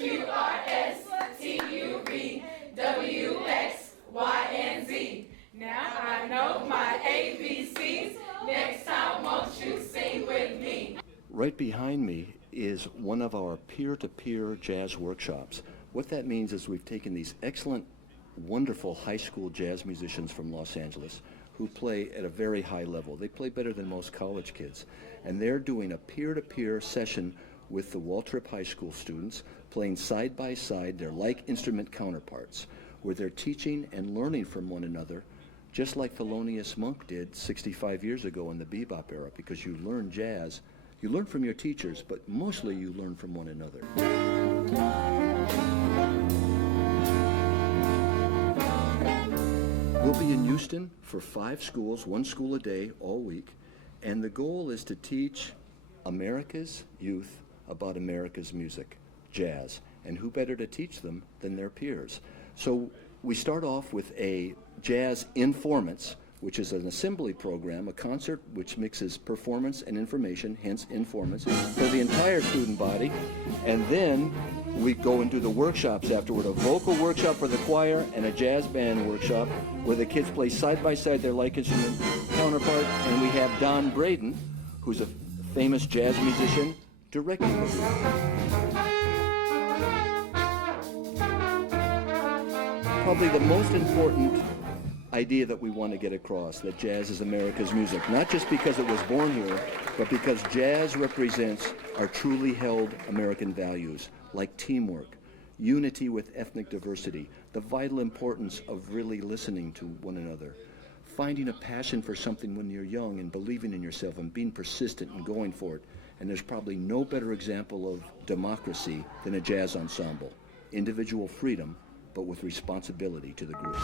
QRSTUVWXYZ. Now I know my ABCs. Next time, won't you sing with me? Right behind me is one of our peer-to-peer jazz workshops. What that means is we've taken these excellent, wonderful high school jazz musicians from Los Angeles who play at a very high level. They play better than most college kids. And they're doing a peer-to-peer session with the Waltrip High School students, playing side by side their like instrument counterparts, where they're teaching and learning from one another, just like Thelonious Monk did 65 years ago in the bebop era, because you learn jazz, you learn from your teachers, but mostly you learn from one another. We'll be in Houston for 5 schools, 1 school a day, all week, and the goal is to teach America's youth about America's music, jazz, and who better to teach them than their peers. So we start off with a jazz informant's, which is an assembly program, a concert which mixes performance and information, hence informants, for the entire student body. And then we go and do the workshops afterward, a vocal workshop for the choir and a jazz band workshop where the kids play side by side their like instrument counterpart. And we have Don Braden, who's a famous jazz musician, directing the group. Probably the most important idea that we want to get across, that jazz is America's music, not just because it was born here, but because jazz represents our truly held American values, like teamwork, unity with ethnic diversity, the vital importance of really listening to one another, finding a passion for something when you're young and believing in yourself and being persistent and going for it. And there's probably no better example of democracy than a jazz ensemble. Individual freedom, but with responsibility to the group.